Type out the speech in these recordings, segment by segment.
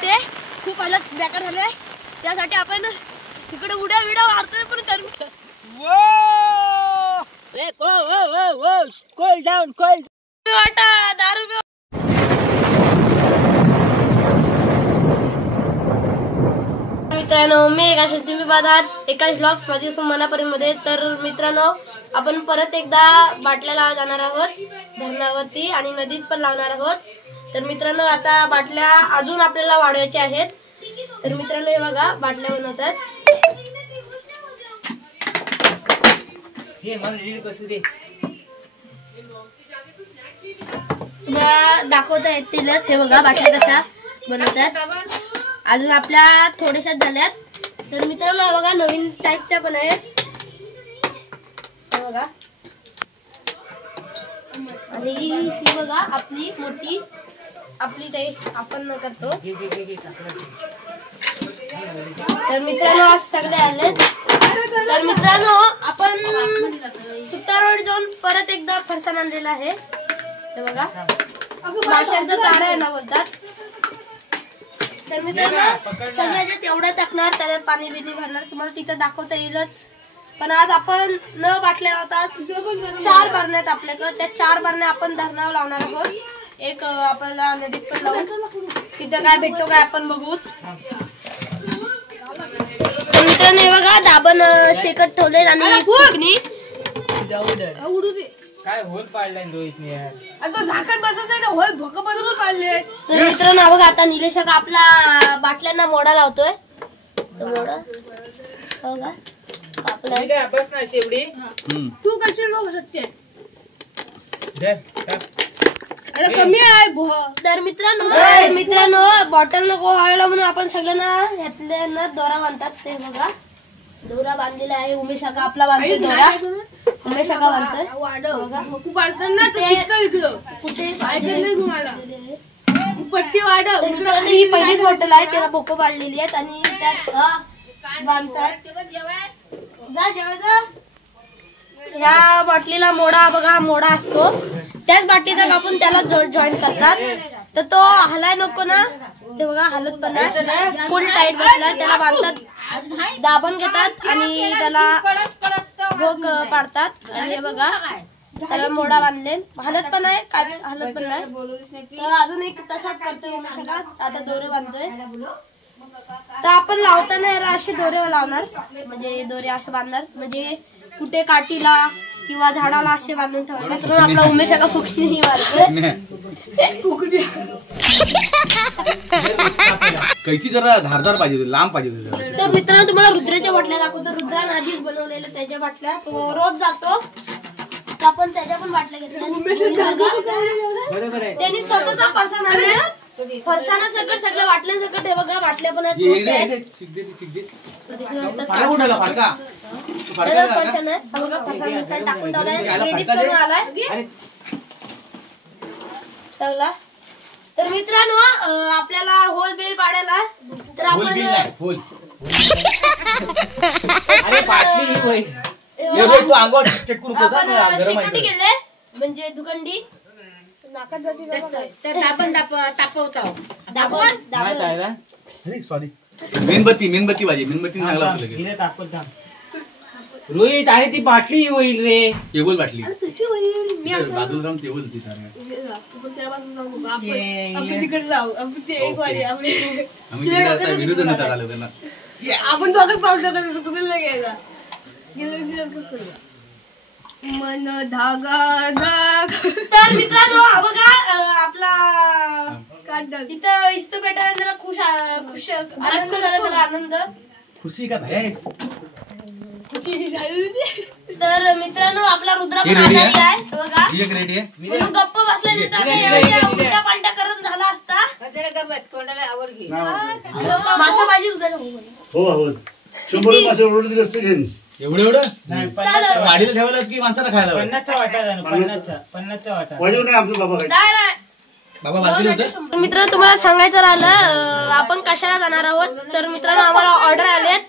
वाटते, खूप हालत बेकार झाले. त्यासाठी आपण इकडे उड्या विड्या मारतोय पण करू. कोल डाऊन कोल वाटा दारू. मित्रांनो मी एकाश तुम्ही पाहतात एकाश व्लॉग्स माझी मनापर्यंत. तर मित्रांनो आपण परत एकदा बाटल्या लावत जाणार आहोत धरणावरती आणि नदीत पण लावणार आहोत. तर मित्रांनो आता बाटल्या अजून आपल्याला वाढवायच्या आहेत. तर मित्रांनो हे बघा बाटल्या बनवतात. तुम्हाला दाखवता येतीलच. हे बघा बाटल्या कशा बनवतात. अजून आपल्या थोड्याशा झाल्यात. तर मित्रांनो हे बघा नवीन टाईपच्या पण आहेत. हे बघा आणि ही बघा आपली मोठी आपली टाईप आपण करतो. तर मित्रांनो आज सगळे आले. तर मित्रांनो आपण सुतारवाडी जाऊन परत एकदा फरसाण आणलेला आहे. हे बघा माशांचा चारा आहे ना बोलतात. तर मित्रांनो सगळ्याचे तेवढं टाकणार त्याच्यात पाणी बिनी भरणार. तुम्हाला तिथं दाखवता येईलच. पण आज आपण न बाटल्या लावतात 4 बरण्यात आपल्याकडे. त्या 4 बरण्या आपण धरणावर लावणार आहोत. एक आपल्याला नदीत पण लावू. तिथं काय भेटतो काय आपण बघूच. तर मित्रांनो हे बघा दाबण शेकट ठेवले आणि फुकणी काय होल पाडलाय रोहितने यार. तो झाकण बसत नाही ना होल भोक बरोबर पाडले. तर मित्रांनो बघा आता निलेश आपला बाटल्यांना मोडा लावतोय. मोडा बघा आपला बस ना शेवडी तू कशी लावू शकते. अरे कमी आहे. तर मित्रांनो बॉटल नको व्हायला म्हणून आपण सगळ्यांना ह्यातल्यांना दोरा बांधतात. ते बघा दोरा बांधलेला आहे. उमेश काका आपला बांधतोय दोरा. उमेश काका बांधतोय. कुठे पट्टी वाढव. ही पहिलीच बॉटल आहे. त्याला भोकं पाडलेली आहेत आणि त्यात बांधतात. जा जेवायचं. ह्या बाटलीला मोडा बघा मोडा असतो. त्याच बाटलीचा कापून त्याला जॉईंट करतात. तर तो हलाय नको ना. ते बघा हलत पण नाही. फुल टाईट बसला. त्याला बांधतात दाबण घेतात आणि त्याला भोक पाडतात. आणि हे बघा त्याला मोडा बांधले. हलत पण आहे काय हलत पण नाही. तर अजून एक तसाच करतोय आता दोरे बांधतोय. तर आपण लावताना असे दोरे लावणार. म्हणजे दोरे असे बांधणार म्हणजे कुठे काठीला किंवा झाडाला असे बांधून ठेवायचे. तर आपला उमेश का फुकणी मारतोय. कैची जरा धारदार पाहिजे लांब पाहिजे. तर मित्रांनो तुम्हाला रुद्राच्या बाटल्या दाखवतो. रुद्राने आधीच बनवलेल्या त्याच्या बाटल्या तो रोज जातो. तर आपण त्याच्या पण बाटल्या घेतल्या. त्यांनी स्वतःचा फरसाण आणला. फरसाणा सकट सगळ्या बाटल्या सकट हे बघा बाटल्या पण आहेत. फरसाण आहे बघा. फरसाण टाकून आलाय सगळा. तर मित्रांनो आपल्याला होल बिल पाडायला तर आपण शेकोटी गेले म्हणजे दुखंडी नाकात जाती सॉरी मेणबत्ती वाजे. मेणबत्ती चांगला रोहित आहे ती बाटली होईल रे. टेबल बाटली बाजूला टेबल तिकडे जाऊ. विरुद्ध नेता झालो त्यांना. आपण दोघं पावलं नाही घ्यायला गेल्या मन धागा धागा. तर मित्रांनो बघा आपला तिथं इस्तपेटा त्याला खुश आनंद झाला. त्याला आनंद खुशी का भाई. तर मित्रांनो आपला रुद्रा पण आजारी आहे बघा. म्हणून गप्प बसला उलट्या पालट्या करून झाला असता. मासा भाजी उद्या एवढं गाडीला ठेवायला की माणसाला खायला. 50चा वाटा बाबा. मित्रांनो तुम्हाला सांगायचं राहिलं आपण कशाला जाणार आहोत. तर मित्रांनो आम्हाला ऑर्डर आलेत.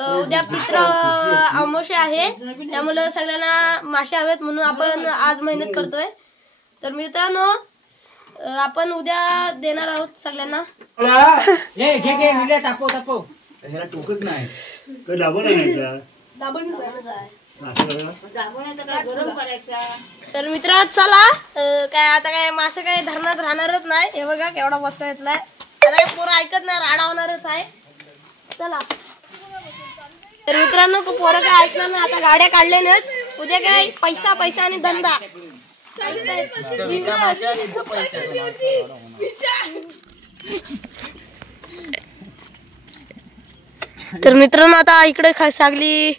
उद्या पित्र अमावस्या आहे त्यामुळे सगळ्यांना मासे हवेत म्हणून आपण आज मेहनत करतोय. तर मित्रांनो आपण उद्या देणार आहोत सगळ्यांना. घे घे घे निघ्या तापव तापव. ह्याला टोकच नाही. तर मित्र चला काय आता काय मासे काय धरणात राहणारच नाही. हे बघा केवढा बसका घेतलाय. आता काय पोरं ऐकत नाही, राडा होणारच आहे. चला तर मित्रांनो पोरं काय ऐकणार नाही. आता गाड्या काढल्यानेच उद्या काय पैसा पैसा आणि धंदा. तर मित्रांनो आता इकडे सागली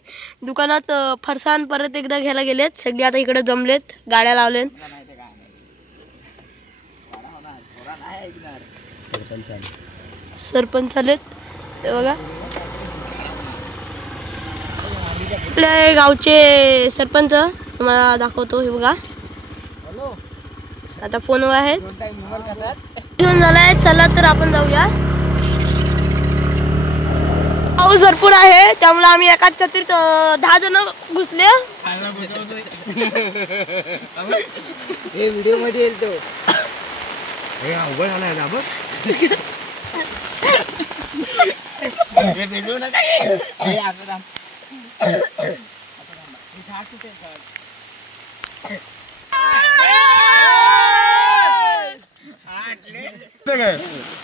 दुकानात फरसाण परत एकदा घ्यायला गेलेत. सगळे आता इकडे जमलेत, गाड्या लावलेत. सरपंच आलेत ते बघा. आपल्या गावचे सरपंच तुम्हाला दाखवतो. हे बघा आता फोनवर आहेत. घेऊन झालाय. चला तर आपण जाऊया. पाऊस भरपूर आहे त्यामुळे आम्ही एकाच छत्रीत 10 जण घुसले. व्हिडिओ मध्ये येईल तो.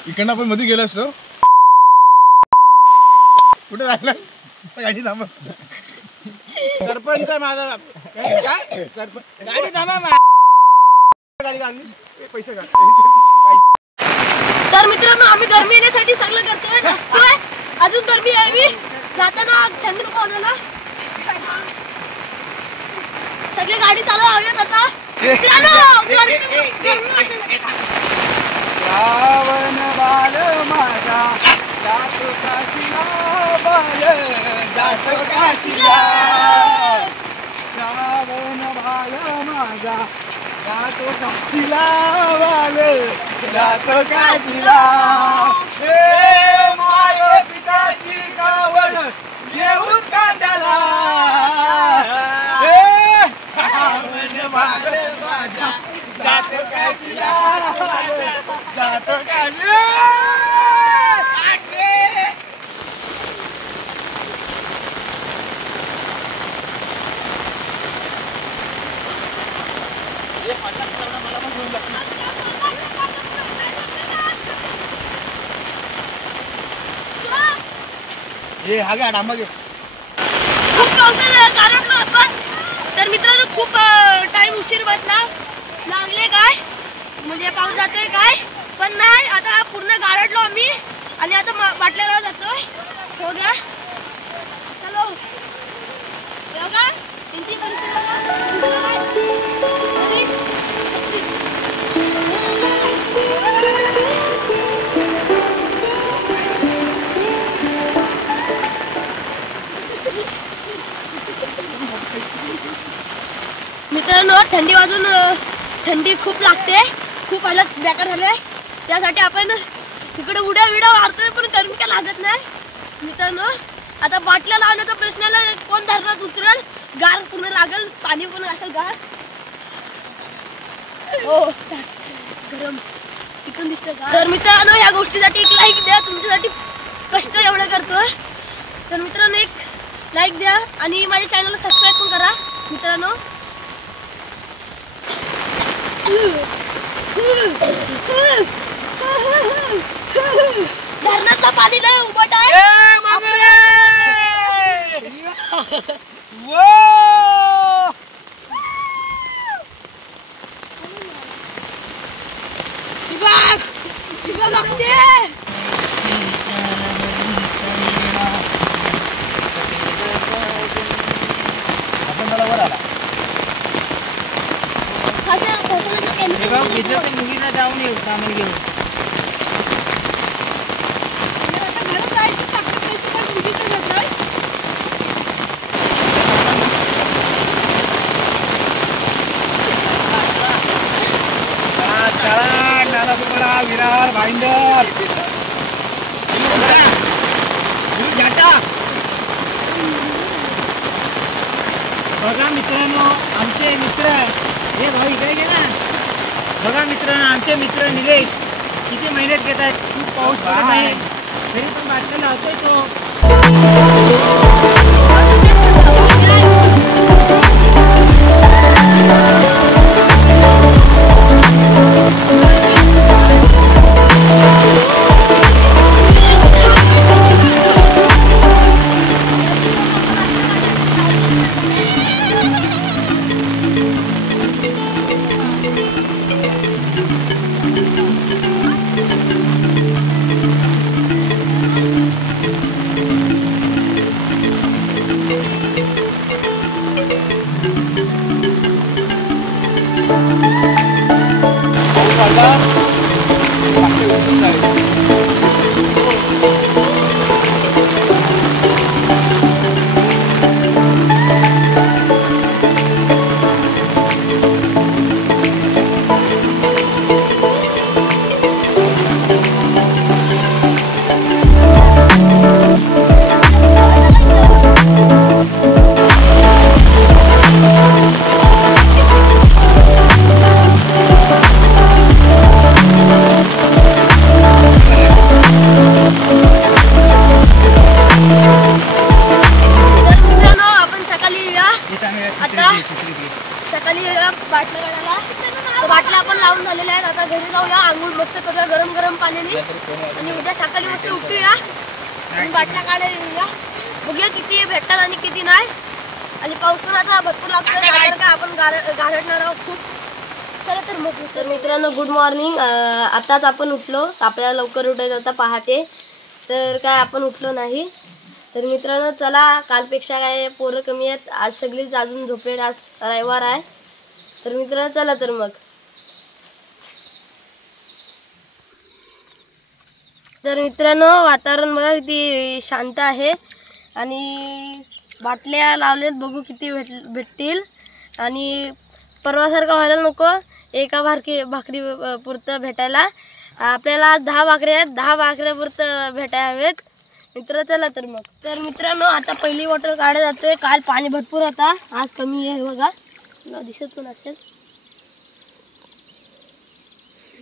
इकडनं आपण मध्ये गेलो असतो. कुठे लागलास गाडी थांब. सरपंच आहे माझा. काय गाडी थांबा. गाडी काढली पैसे काढ. तर मित्रांनो आम्ही गरमी येण्यासाठी सगळं करतोय. अजून गरमी यावी जाताना थंडी पावसाला सगळी गाडी चालू हवेत. आता मित्रांनो श्रावण बाल माझा जातो काशीला. बाल जातो काशीला. श्रावण बाल माझा जातो काशीला. बाल जातो काशीला. हे माय पिताची कावड घेऊन कांद्याला. हे श्रावण बाल माझा जातो काशीला. जातो काशीला. ये हा घ्या डांबा घेऊ. खूप पावसाने गारठलो आपण. तर मित्रांनो खूप टाइम उशीर बसला. लागले काय म्हणजे पाऊस जातोय काय पण नाही. आता पूर्ण गारठलो आम्ही आणि आता बाटल्याला जातोय. हो गया चलो. बघा त्यांची परिस्थिती मित्रांनो थंडी वाजून थंडी खूप लागते. खूप हालत बेकार झाले. त्यासाठी आपण इकडे उड्या विड्या मारतोय पण करून काय लागत नाही. मित्रांनो आता बाटल्या लावण्याचा प्रश्नाला कोण धरणात उतरेल. गार पूर्ण लागेल. पाणी पण असेल गार. हो गरम इथून दिसतं का. तर मित्रांनो या गोष्टीसाठी एक लाईक द्या. तुमच्यासाठी कष्ट एवढं करतोय. तर मित्रांनो एक लाईक द्या आणि माझ्या चॅनलला सबस्क्राईब पण करा मित्रांनो. धरणातलं पाणी नाही उभट आहे. मुलीला जाऊन येऊ सामान घेऊन. विरार भाईंदर बघा मित्रांनो आमचे मित्र हे भाऊ इकडे गेला. बघा मित्रांनो, आमचे मित्र निलेश किती मेहनत घेत आहेत. खूप पाऊस पडत आहे तरी पण बाटल्या लावतोय तो. सकाळी बाटल्या काढायला बाटल्या आपण लावून झालेल्या आहेत. आता घरी जाऊया, आंघोळ मस्त करूया गरम गरम पाण्याने आणि उद्या सकाळी मस्त उठूया आणि बाटल्या काढायला येऊया. बघूया किती भेटतात आणि किती नाही. आणि पाऊस पण आता भरपूर लागतोय का आपण गारडणार आहोत खूप. चला तर मग. तर मित्रांनो गुड मॉर्निंग. आताच आपण उठलो. आपल्याला लवकर उठायचं आता पहाटे, तर काय आपण उठलो नाही. तर मित्रांनो चला, कालपेक्षा काय पोरं कमी आहेत. आज सगळीच अजून झोपलेली. आज रविवार आहे. तर मित्रांनो चला तर मग. तर मित्रांनो वातावरण बघा किती शांत आहे आणि बाटल्या लावलेत. बघू किती भेटतील. आणि परवासारखं व्हायला नको, एका भाकरी पुरतं भेटायला. आपल्याला 10 भाकरी आहेत, 10 भाकऱ्यापुरतं भेटायला हवेत. मित्र चला तर मग. तर मित्रांनो आता पहिली बॉटल काढत जातोय. काल पाणी भरपूर होता, आज कमी आहे बघा. तुला दिसत पण असेल.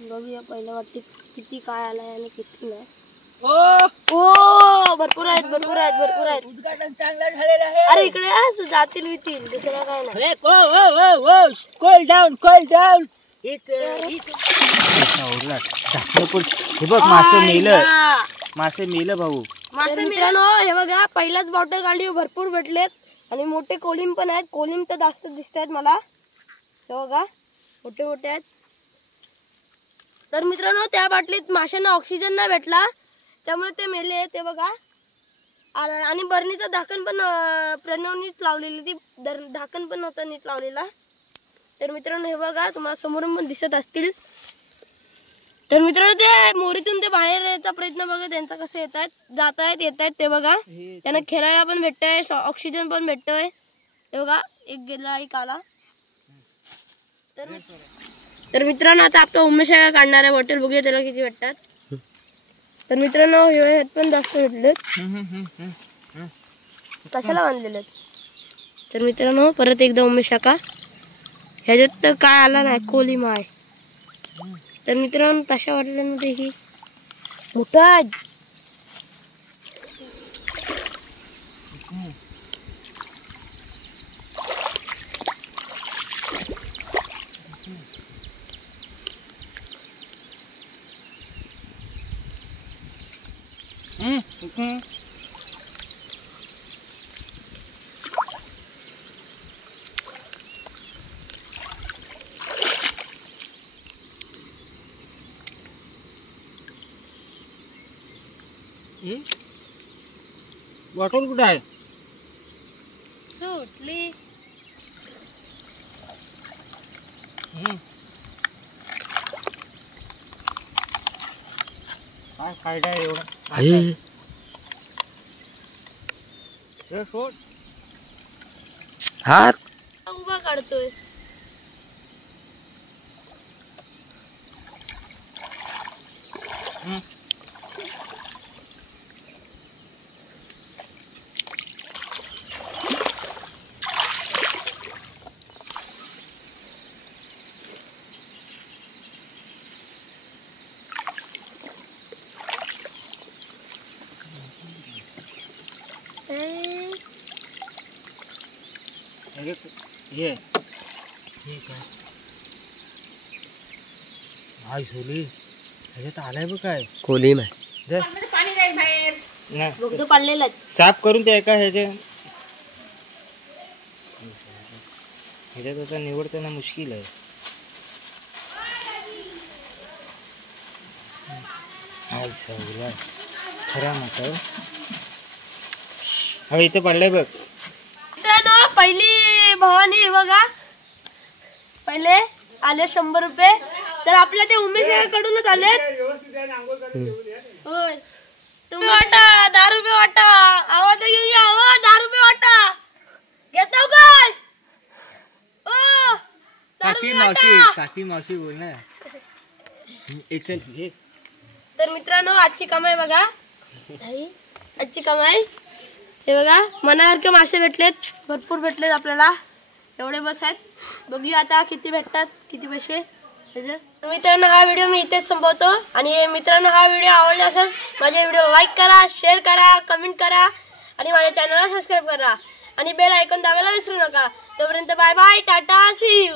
बघूया पहिल्या वाटीत किती काय आलाय आणि किती नाही. ओ भरपूर आहेत, भरपूर आहेत, भरपूर आहेत. उद्घाटन चांगलं झालेलं आहे. अरे इकडे असं जातील वितील, दुसरं काय नाही. Cool down, cool down. हे बघ मासे मेलं, मासे मेलं भाऊ. मासे मित्रांनो हे बघा पहिलाच बॉटल काढली, भरपूर भेटलेत आणि मोठे कोलिम पण आहेत. कोलिम तर जास्त दिसत आहेत मला. हे बघा मोठे मोठे आहेत. तर मित्रांनो त्या बाटलीत माशांना ऑक्सिजन नाही भेटला, त्यामुळे ते मेले. ते बघा. आणि बरणीचं झाकण पण प्रणवनीच लावलेली, ती झाकण पण नव्हता नीट लावलेला. तर मित्रांनो हे बघा तुम्हाला समोरून पण दिसत असतील. तर मित्रांनो ते मोरीतून ते बाहेर यायचा प्रयत्न बघा त्यांचा कसं येत आहेत, जात आहेत, येत आहेत. ते बघा त्यांना खेळायला पण भेटतंय, ऑक्सिजन पण भेटतोय. ते बघा एक गेला एक आला. तर मित्रांनो आता आपला उमेश काढणार आहे बॉटल. बघूया त्याला किती भेटतात. तर मित्रांनो हे पण जास्त भेटलेत. कशाला बांधलेले. तर मित्रांनो परत एकदा उमेश का ह्याच्यात तर काय आला नाही, कोलिमा आहे. तर मित्रांनो तशा वाटल्यामध्ये ही मोठा आहे. बॉटल कुठे आहे. सुटली. काय फायदा आहे एवढा. सोड हात उभा काढतोय. हे काय आई सोली ह्याच्यात आलाय बघ काय कोली माय पाणी जाईल बाहेर. नाही बोगदं पाडलेलं आहे. साफ करून ते एका ह्याच्यात आता निवडताना मुश्किल आहे. हाय सवला खरा मसाला हवे इथं पडलंय बघ. मित्रांनो पहिली भवानी बघा पहिले आले 100 रुपये तर आपल्या ते उमेश कडूनच आले. होय तुम्ही वाटा 10 रुपये वाटा आवाज घेऊन या. 10 रुपये वाटा घेतो काय काकी मावशी बोल ना. तर मित्रांनो आजची कमाई बघा. आजची कमाई हे बघा मनासारखे मासे भेटलेत. भरपूर भेटलेत आपल्याला. एवढे बस आहेत. बघूया आता किती भेटतात किती पैसे. मित्रांनो हा व्हिडिओ मी इथेच संपवतो. आणि मित्रांनो हा व्हिडिओ आवडला असेल माझे व्हिडिओ लाईक करा शेअर करा कमेंट करा आणि माझ्या चॅनलला सबस्क्राईब करा आणि बेल आयकॉन दाबायला विसरू नका. तोपर्यंत bye bye tata see you.